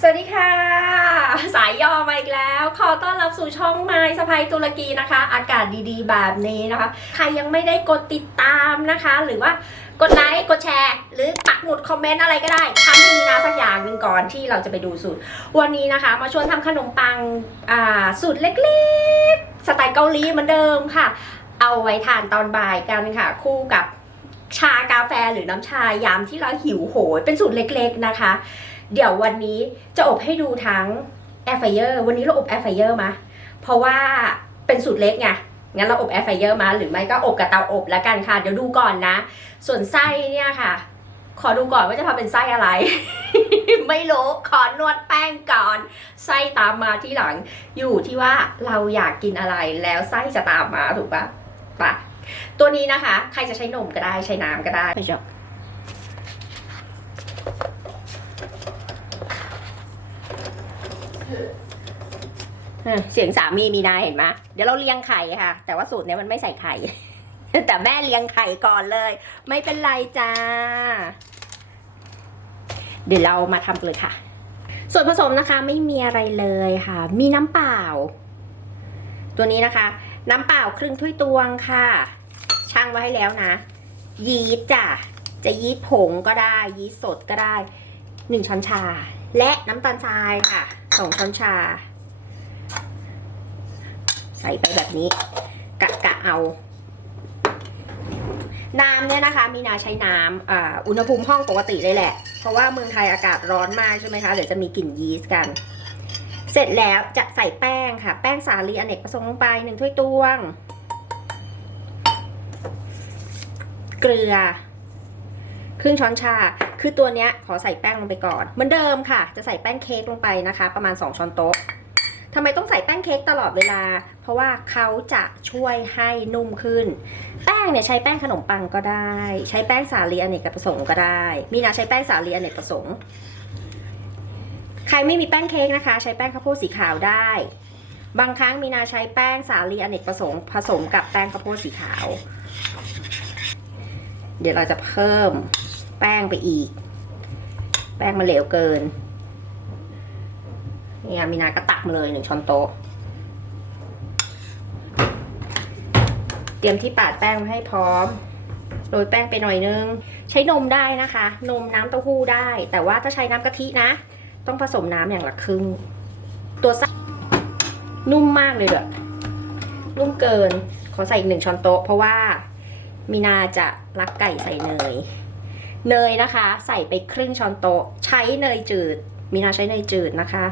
สวัสดีค่ะ สายย่อมาอีกแล้ว ขอต้อนรับสู่ช่องไม้สะพายตุรกีนะคะ อากาศดีๆ แบบนี้นะคะ ใครยังไม่ได้กดติดตามนะคะ หรือว่ากดไลค์กดแชร์ หรือปักหมุดคอมเมนต์อะไรก็ได้ทำให้มีนาสักอย่างหนึ่งก่อนที่เราจะไปดูสูตร วันนี้นะคะ มาชวนทำขนมปังอ่าสูตรเล็กๆ สไตล์เกาหลีเหมือนเดิมค่ะ เอาไว้ทานตอนบ่ายกันค่ะ คู่กับชากาแฟหรือน้ำชายามที่เราหิวโหยเป็นสูตรเล็ก ๆนะคะ เดี๋ยววันนี้จะอบให้ดูทั้งแอร์ไฟเออร์วันนี้เราอบแอร์ไฟเออร์มาเพราะว่าเป็นสูตรเล็กไงงั้นเราอบแอร์ไฟเออร์มาหรือไม่ก็อบกับเตาอบแล้วกันค่ะ เดี๋ยวดูก่อนนะ ส่วนไส้เนี่ยค่ะ ขอดูก่อนว่าจะทำเป็นไส้อะไร ไม่รู้ขอนวดแป้งก่อน ไส้ตามมาที่หลัง อยู่ที่ว่าเราอยากกินอะไรแล้วไส้จะตามมาถูกปะปะตัวนี้นะคะ ใครจะใช้นมก็ได้ใช้น้ำก็ได้ไม่ชอบ เสียงสามีมีนาเห็นไหมเดี๋ยวเราเลี้ยงไข่ค่ะ แต่ว่าสูตรเนี้ยมันไม่ใส่ไข่ แต่แม่เลี้ยงไข่ก่อนเลย ไม่เป็นไรจ้า เดี๋ยวเรามาทำกันเลยค่ะ ส่วนผสมนะคะไม่มีอะไรเลยค่ะ มีน้ำเปล่า ตัวนี้นะคะ น้ำเปล่าครึ่งถ้วยตวงค่ะช่างไว้ให้แล้วนะ ยีสต์จ้ะจะยีสต์ผงก็ได้ ยีสต์สดก็ได้หนึ่งช้อนชา และน้ำตาลทรายค่ะสองช้อนชา ใส่ไปแบบนี้ กะกะเอา น้ำเนี่ยนะคะ มีนาใช้น้ำอ,อุณหภูมิห้องปกติเลยแหละ เพราะว่าเมืองไทยอากาศร้อนมากใช่ไหมคะเดี๋ยวจะมีกลิ่นยีสต์กัน เสร็จแล้วจะใส่แป้งค่ะ แป้งสาลีอเนกประสงค์ลงไปหนึ่งถ้วยตวง เกลือครึ่งช้อนชา คือตัวเนี้ยขอใส่แป้งลงไปก่อน เหมือนเดิมค่ะ จะใส่แป้งเค้กลงไปนะคะ ประมาณ 2 ช้อนโต๊ะทำไมต้องใส่แป้งเค้กตลอดเวลา ราะว่าเขาจะช่วยให้นุ่มขึ้น แป้งเนี่ยใช้แป้งขนมปังก็ได้ ใช้แป้งสาลีอเนกประสงค์ก็ได้ มีนาใช้แป้งสาลีอเนกประสงค์ ใครไม่มีแป้งเค้กนะคะ ใช้แป้งข้าวโพดสีขาวได้ บางครั้งมีนาใช้แป้งสาลีอเนกประสงค์ ผสมกับแป้งข้าวโพดสีขาว เดี๋ยวเราจะเพิ่มแป้งไปอีก แป้งมาเหลวเกินเนี่ยมีนาก็ตักมาเลยหนึ่งช้อนโต๊ะ เตรียมที่ปาดแป้งมาให้พร้อม โรยแป้งไปหน่อยนึง ใช้นมได้นะคะ นมน้ำเต้าหู้ได้ แต่ว่าถ้าใช้น้ำกะทินะ ต้องผสมน้ำอย่างละครึ่ง ตัวไส้นุ่มมากเลยเด้อนุ่มเกิน ขอใส่อีกหนึ่งช้อนโต๊ะ เพราะว่ามีนาจะรักไก่ใส่เนย เนยนะคะ ใส่ไปครึ่งช้อนโต๊ะ ใช้เนยจืด มีนาใช้เนยจืดนะคะ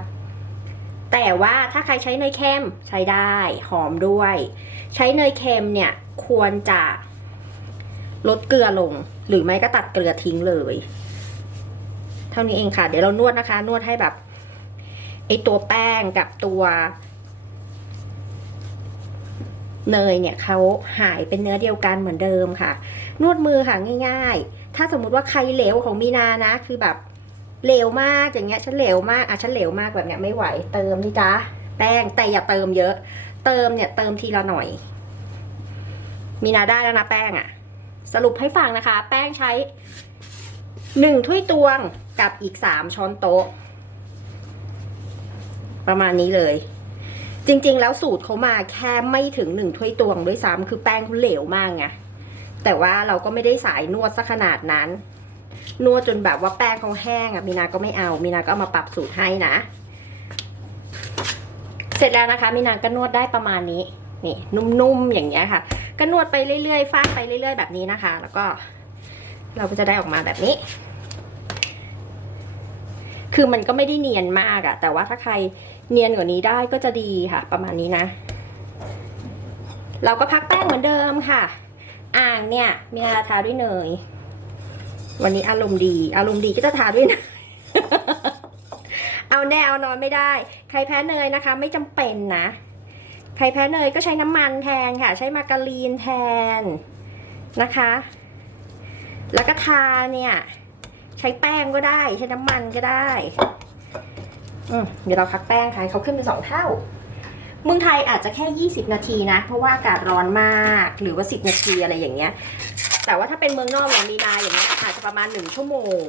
แต่ว่าถ้าใครใช้เนยเค็มใช้ได้หอมด้วย ใช้เนยเค็มเนี่ยควรจะลดเกลือลง หรือไม่ก็ตัดเกลือทิ้งเลย เท่านี้เองค่ะ เดี๋ยวเรานวดนะคะ นวดให้แบบไอตัวแป้งกับตัว เนยเนี่ยเขาหายเป็นเนื้อเดียวกันเหมือนเดิมค่ะ นวดมือค่ะง่าย ๆ ถ้าสมมุติว่าใครเหลวของมีนานะ คือแบบ เหลวมากอย่างเงี้ยฉันเหลวมากอะฉันเหลวมากแบบเนี้ยไม่ไหวเติมนี่จ้าแป้งแต่อย่าเติมเยอะ เติมเนี่ยเติมทีละหน่อย มีนาได้แล้วนะแป้งอะสรุปให้ฟังนะคะ แป้งใช้หนึ่งถ้วยตวงกับอีกสามช้อนโต๊ะ ประมาณนี้เลย จริง ๆ แล้วสูตรเขามาแค่ไม่ถึงหนึ่งถ้วยตวงด้วยซ้ำคือแป้งเขาเหลวมากไงแต่ว่าเราก็ไม่ได้สายนวดสักขนาดนั้น นวดจนแบบว่าแป้งเขาแห้งอะมีนาก็ไม่เอา มีนาก็เอามาปรับสูตรให้นะ เสร็จแล้วนะคะ มีนาก็นวดได้ประมาณนี้ นี่นุ่มๆอย่างเงี้ยค่ะ ก็นวดไปเรื่อยๆฟาดไปเรื่อยๆแบบนี้นะคะ แล้วก็ เราก็จะได้ออกมาแบบนี้ คือมันก็ไม่ได้เนียนมากอะแต่ว่าถ้าใครเนียนกว่านี้ได้ก็จะดีค่ะ ประมาณนี้นะ เราก็พักแป้งเหมือนเดิมค่ะ อ่างเนี่ยมีนาทาด้วยเนย วันนี้อารมณ์ดี อารมณ์ดีก็จะทาด้วยนยเอาแน่เอานอนไม่ได้ ใครแพ้เนยนะคะ ไม่จำเป็นนะ ใครแพ้เนยก็ใช้น้ำมันแทนค่ะ ใช้มาการีนแทนนะคะ แล้วก็ทาเนี่ย ใช้แป้งก็ได้ ใช้น้ำมันก็ได้อืเดี๋ยวเราพักแป้งค่ะเขาขึ้นเป็นสองเท่าเมืองไทยอาจจะแค่ 20 นาทีนะ เพราะว่าอากาศร้อนมาก หรือว่า 10 นาทีอะไรอย่างเงี้ย แต่ว่าถ้าเป็นเมืองนอกอย่างมีนาอย่างเงี้ยอาจจะประมาณหนึ่งชั่วโมง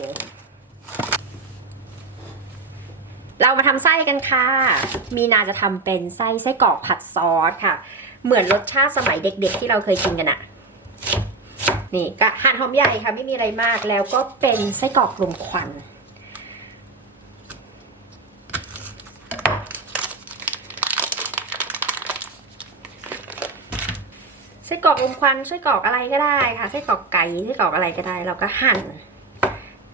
เรามาทำไส้กันค่ะ มีนาจะทำเป็นไส้ไส้กรอกผัดซอสค่ะ เหมือนรสชาติสมัยเด็กๆ ที่เราเคยกินกันอะนี่ก็หั่นหอมใหญ่ค่ะไม่มีอะไรมากแล้วก็เป็นไส้กรอกลมควัน กรอกลมควันไส้กรอกอะไรก็ได้ค่ะไส้กรอกไก่ไส้กรอกอะไรก็ได้ เราก็หั่น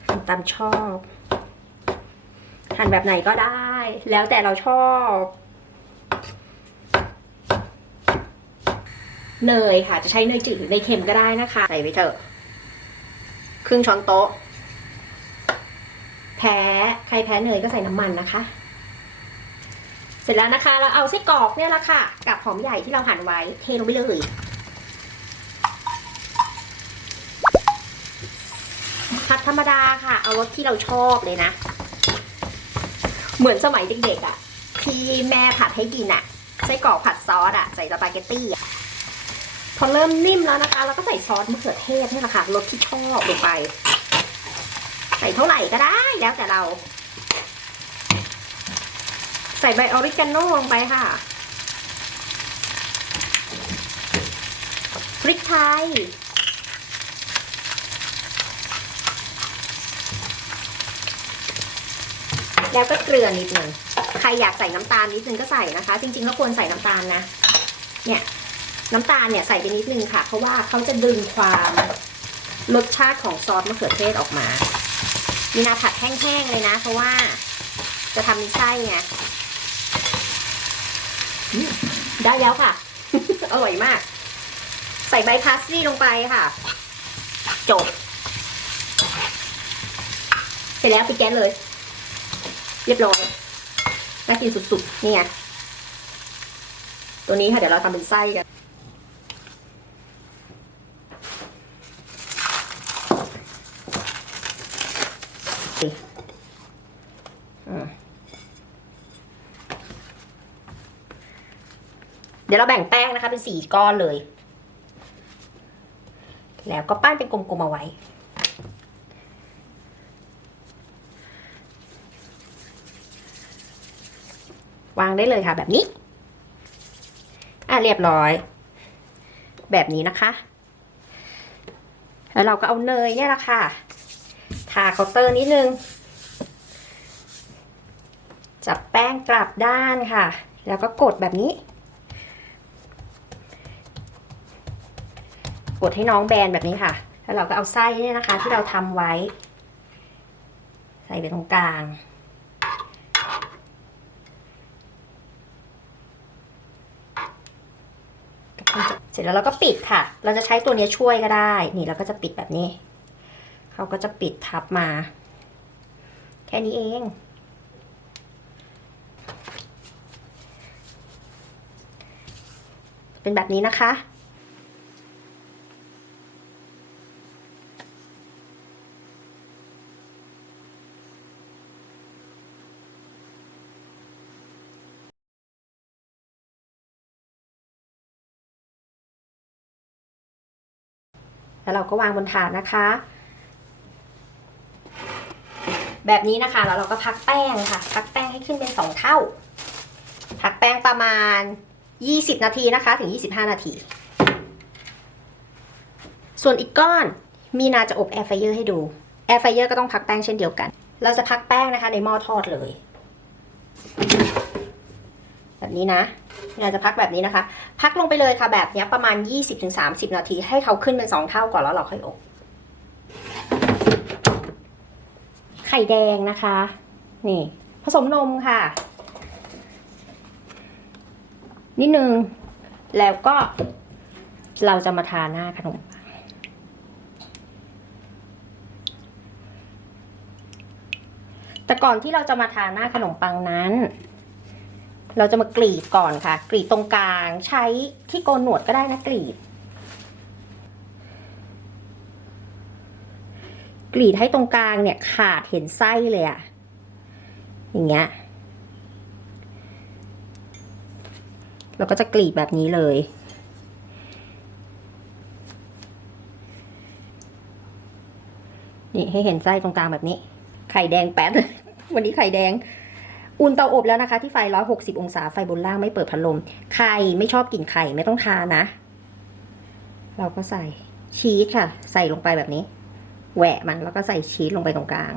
หั่นตามชอบ หั่นแบบไหนก็ได้ แล้วแต่เราชอบเนยค่ะ จะใช้เนยจืดหรือเนยเค็มก็ได้นะคะ ใส่ไปเถอะ ครึ่งช้อนโต๊ะ แพ้ใครแพ้เนยก็ใส่น้ำมันนะคะ เสร็จแล้วนะคะ เราเอาไส้กรอกเนี่ยละค่ะ กับหอมใหญ่ที่เราหั่นไว้เทลงไปเลย ผัด ธรรมดาค่ะ เอารสที่เราชอบเลยนะ เหมือนสมัยเด็กๆอะ่ะ ที่แม่ผัดให้กินอะ่ะไส้กรอกผัดซอสอะ่ะ ใส่สปาเกตตี้อะพอเริ่มนิ่มแล้วนะคะ เราก็ใส่ซอสมะเขือเทศนี่แหละค่ะรสที่ชอบลงไป ใส่เท่าไหร่ก็ได้แล้วแต่เรา ใส่ใบออริกาโน่ลงไปค่ะพริกไทย แล้วก็เกลือนิดหนึ่งใครอยากใส่น้ำตาลนิดนึงก็ใส่นะคะ จริงๆแล้วควรใส่น้ำตาลนะ เนี่ยน้ำตาลเนี่ยใส่ไปนิดนึงค่ะ เพราะว่าเขาจะดึงความรสชาติของซอสมะเขือเทศออกมามีนาผัดแห้งๆเลยนะ เพราะว่าจะทำไส้ไงได้แล้วค่ะ อร่อยมาก ใส่ใบพาสลีย์ลงไปค่ะ จบ เสร็จแล้วปิดแก๊สเลย เรียบร้อยน่ากินสุดๆนี่ไงตัวนี้ค่ะเดี๋ยวเราทำเป็นไส้กันเดี๋ยวเราแบ่งแป้งนะคะ เป็นสี่ก้อนเลย แล้วก็ปั้นเป็นกลมๆเอาไว้ วางได้เลยค่ะ แบบนี้ อะเรียบร้อย แบบนี้นะคะ แล้วเราก็เอาเนยเนี่ยละค่ะ ทาเคาน์เตอร์นิดนึง จับแป้งกลับด้านค่ะ แล้วก็กดแบบนี้ กดให้น้องแบนแบบนี้ค่ะ แล้วเราก็เอาไส้เนี่ยนะคะ ที่เราทำไว้ ใส่ไปตรงกลาง เส ร็จแล้วเราก็ปิดค่ะ เราจะใช้ตัวนี้ช่วยก็ได้ นี่เราก็จะปิดแบบนี้ เขาก็จะปิดทับมา แค่นี้เอง เป็นแบบนี้นะคะ แล้วเราก็วางบนถาดนะคะ แบบนี้นะคะแล้วเราก็พักแป้งค่ะ พักแป้งให้ขึ้นเป็นสองเท่า พักแป้งประมาณ 20 นาทีนะคะ ถึง 25 นาที ส่วนอีกก้อนมีนาจะอบแอร์ไฟเออร์ให้ดูแอร์ไฟเออร์ก็ต้องพักแป้งเช่นเดียวกัน เราจะพักแป้งนะคะในหม้อทอดเลย แบบนี้นะเราจะพักแบบนี้นะคะ พักลงไปเลยค่ะแบบนี้ประมาณ 20-30 นาที ให้เขาขึ้นเป็นสองเท่าก่อนแล้วเราค่อยอบไข่แดงนะคะ นี่ ผสมนมค่ะ นิดนึง แล้วก็เราจะมาทาหน้าขนมปังแต่ก่อนที่เราจะมาทาหน้าขนมปังนั้น เราจะมากรีดก่อนค่ะ กรีดตรงกลางใช้ที่โกนหนวดก็ได้นะกรีด กรีดให้ตรงกลางเนี่ยขาดเห็นไส้เลยอะอย่างเงี้ยเราก็จะกรีดแบบนี้เลย นี่ให้เห็นไส้ตรงกลางแบบนี้ ไข่แดงแป๊ดวันนี้ไข่แดง อุ่นเตาอบแล้วนะคะที่ไฟ 160 องศาไฟบนล่างไม่เปิดพัดลมใครไม่ชอบกลิ่นไข่ไม่ต้องทานะ เราก็ใส่ชีสค่ะ ใส่ลงไปแบบนี้ แหวะมันแล้วก็ใส่ชีสลงไปตรงกลาง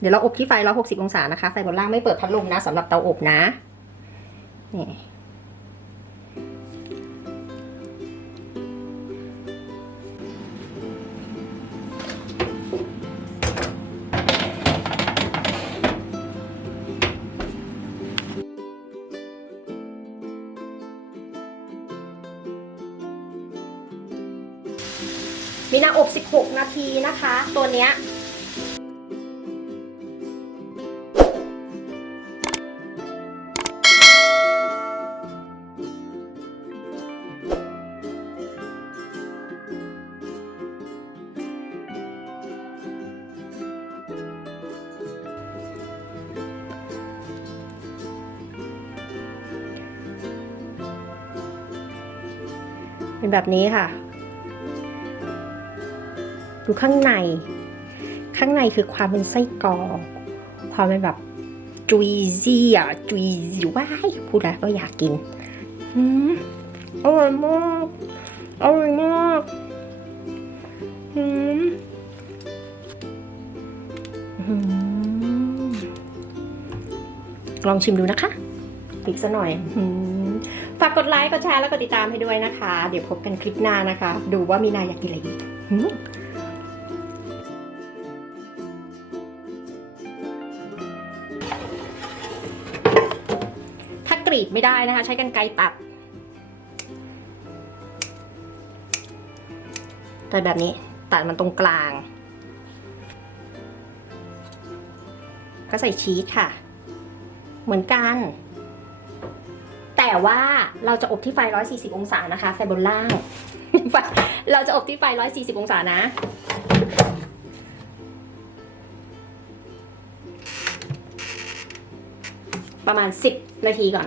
เดี๋ยวเราอบที่ไฟ 160 องศานะคะ ไฟบนล่างไม่เปิดพัดลมนะสำหรับเตาอบนะ นี่ มีนาอบ 16 นาทีนะคะ ตัวเนี้ยเป็นแบบนี้ค่ะ ดูข้างใน ข้างในคือความเป็นไส้กรอกความเป็นแบบจุยซี่อะจุยซี่ว้ายพูดแล้วก็อยากกินอืมอร่อยมากอร่อยมากอืมอืมลองชิมดูนะคะปิกซะหน่อยอืมฝากกดไลค์ กดแชร์ แล้วกดติดตามให้ด้วยนะคะ เดี๋ยวพบกันคลิปหน้านะคะ ดูว่ามีนาอยากกินอะไรอีก รีดไม่ได้นะคะ ใช้กันไกรตัด ตัดแบบนี้ตัดมันตรงกลาง ก็ใส่ชีสค่ะ เหมือนกัน แต่ว่าเราจะอบที่ไฟ 140 องศานะคะไฟบนล่าง เราจะอบที่ไฟ 140 องศานะประมาณ 10 นาทีก่อน